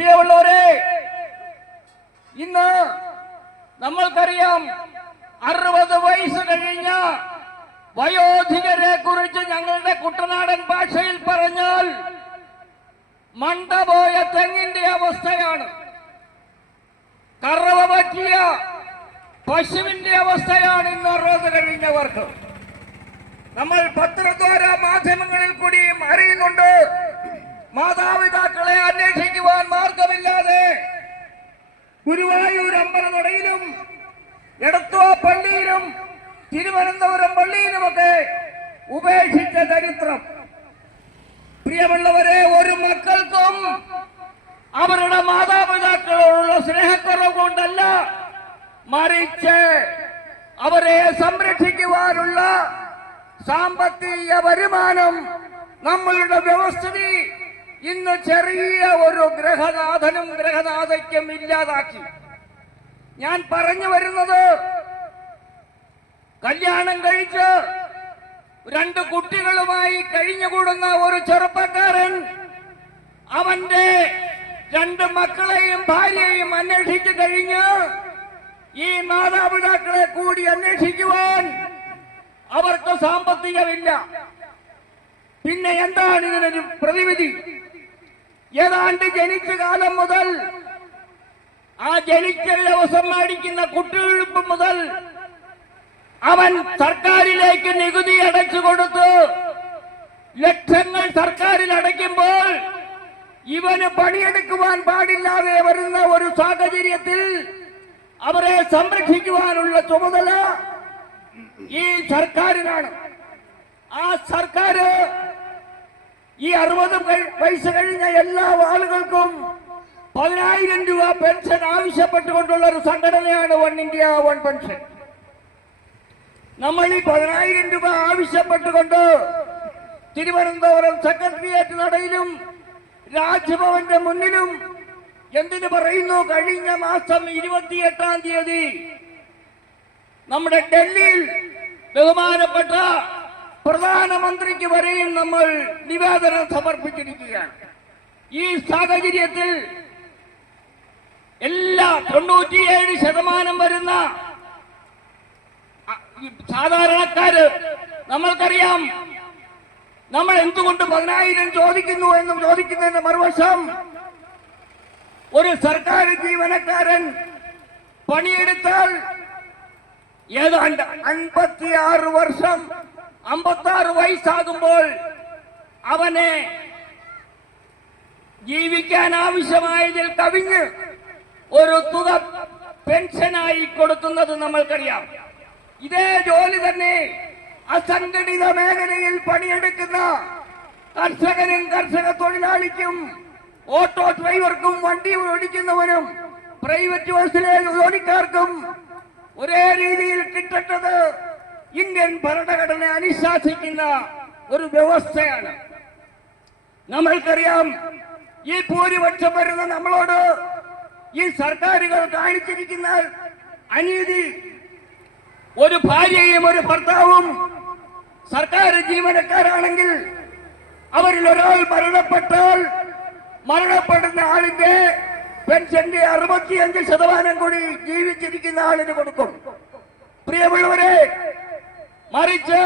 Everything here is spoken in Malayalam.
പ്രിയമുള്ളവരെ, ഇന്ന് നമ്മൾക്കറിയാം 60 വയസ്സ് കഴിഞ്ഞ വയോധികരെ കുറിച്ച് ഞങ്ങളുടെ കുട്ടനാടൻ ഭാഷയിൽ പറഞ്ഞാൽ മണ്ടപോയ തെങ്ങിന്റെ അവസ്ഥയാണ്, കറവ പറ്റിയ പശുവിന്റെ അവസ്ഥയാണ് ഇന്ന് 60 കഴിഞ്ഞവർക്ക്. നമ്മൾ പത്രദ്വാര മാധ്യമങ്ങളിൽ കൂടിയും അറിയുന്നുണ്ട്. മാതാപിതാക്കളെ അന്വേഷിക്കുവാൻ മാർഗമില്ലാതെ ഗുരുവായൂർ അമ്പലനടയിലും എടത്വ പള്ളിയിലും തിരുവനന്തപുരം പള്ളിയിലുമൊക്കെ ഉപേക്ഷിച്ച ചരിത്രം. പ്രിയമുള്ളവരെ, ഒരു മക്കൾക്കും അവരുടെ മാതാപിതാക്കളോടുള്ള സ്നേഹക്കുറവ് കൊണ്ടല്ല, മറിച്ച് അവരെ സംരക്ഷിക്കുവാനുള്ള സാമ്പത്തിക വരുമാനം നമ്മളുടെ വ്യവസ്ഥിതി ഇന്ന് ചെറിയ ഒരു ഗ്രഹനാഥനും ഗ്രഹനാഥയ്ക്കും ഇല്ലാതാക്കി. ഞാൻ പറഞ്ഞു വരുന്നത്, കല്യാണം കഴിച്ച് 2 കുട്ടികളുമായി കഴിഞ്ഞുകൂടുന്ന ഒരു ചെറുപ്പക്കാരൻ അവന്റെ 2 മക്കളെയും ഭാര്യയെയും അന്വേഷിച്ചു കഴിഞ്ഞ് ഈ മാതാപിതാക്കളെ കൂടി അന്വേഷിക്കുവാൻ അവർക്ക് സാമ്പത്തികമില്ല. പിന്നെ എന്താണ് ഇതിനൊരു പ്രതിവിധി? ഏതാണ്ട് ജനിച്ച കാലം മുതൽ, ആ ജനിച്ച ദിവസം മേടിക്കുന്ന കുട്ടികൾക്ക് മുതൽ അവൻ സർക്കാരിലേക്ക് നികുതി അടച്ചു കൊടുത്ത് ലക്ഷങ്ങൾ സർക്കാരിൽ അടയ്ക്കുമ്പോൾ ഇവന് പണിയെടുക്കുവാൻ പാടില്ലാതെ വരുന്ന ഒരു സാഹചര്യത്തിൽ അവരെ സംരക്ഷിക്കുവാനുള്ള ചുമതല ഈ സർക്കാരിനാണ്. ആ സർക്കാർ ഈ 60 വയസ്സ് കഴിഞ്ഞ എല്ലാ ആളുകൾക്കും 10,000 രൂപ പെൻഷൻ ആവശ്യപ്പെട്ടുകൊണ്ടുള്ള ഒരു സംഘടനയാണ് വൺ ഇന്ത്യ വൺ പെൻഷൻ. നമ്മൾ ഈ 10,000 രൂപ ആവശ്യപ്പെട്ടുകൊണ്ട് തിരുവനന്തപുരം സെക്രട്ടേറിയറ്റ് നടയിലും രാജ്ഭവന്റെ മുന്നിലും എന്തിനു പറയുന്നു? കഴിഞ്ഞ മാസം 28-ാം തീയതി നമ്മുടെ ഡൽഹിയിൽ ബഹുമാനപ്പെട്ട പ്രധാനമന്ത്രിക്ക് വരെയും നമ്മൾ നിവേദനം സമർപ്പിച്ചിരിക്കുകയാണ്. ഈ സാഹചര്യത്തിൽ എല്ലാ 97% വരുന്ന സാധാരണക്കാര്, നമ്മൾക്കറിയാം നമ്മൾ എന്തുകൊണ്ട് 10,000 ചോദിക്കുന്നു എന്നും ചോദിക്കുന്നതിന്റെ മറുവശം, ഒരു സർക്കാർ ജീവനക്കാരൻ പണിയെടുത്താൽ ഏതാണ്ട് 56 വർഷം 56 വയസ്സാകുമ്പോൾ അവനെ ജീവിക്കാൻ ആവശ്യമായതിൽ കവിഞ്ഞ് ഒരു തുക പെൻഷനായി കൊടുക്കുന്നത് നമ്മൾക്കറിയാം. ഇതേ ജോലി തന്നെ അസംഘടിത മേഖലയിൽ പണിയെടുക്കുന്ന കർഷകനും കർഷക തൊഴിലാളിക്കും ഓട്ടോ ഡ്രൈവർക്കും വണ്ടി ഓടിക്കുന്നവനും പ്രൈവറ്റ് ബസ്സിലെ ജോലിക്കാർക്കും ഒരേ രീതിയിൽ കിട്ടേണ്ടത് ഇന്ത്യൻ ഭരണഘടന അനുശാസിക്കുന്ന ഒരു വ്യവസ്ഥയാണ്. നമ്മൾക്കറിയാം, ഈ ഭൂരിപക്ഷം വരുന്ന നമ്മളോട് ഈ സർക്കാരുകൾ കാണിച്ചിരിക്കുന്ന അനീതി. ഒരു ഭാര്യയും ഒരു ഭർത്താവും സർക്കാർ ജീവനക്കാരാണെങ്കിൽ അവരിൽ ഒരാൾ മരണപ്പെട്ടാൽ മരണപ്പെടുന്ന ആളിന്റെ പെൻഷന്റെ 65% കൂടി ജീവിച്ചിരിക്കുന്ന ആളിന് കൊടുക്കും. പ്രിയമുള്ളവരെ, മറിച്ച്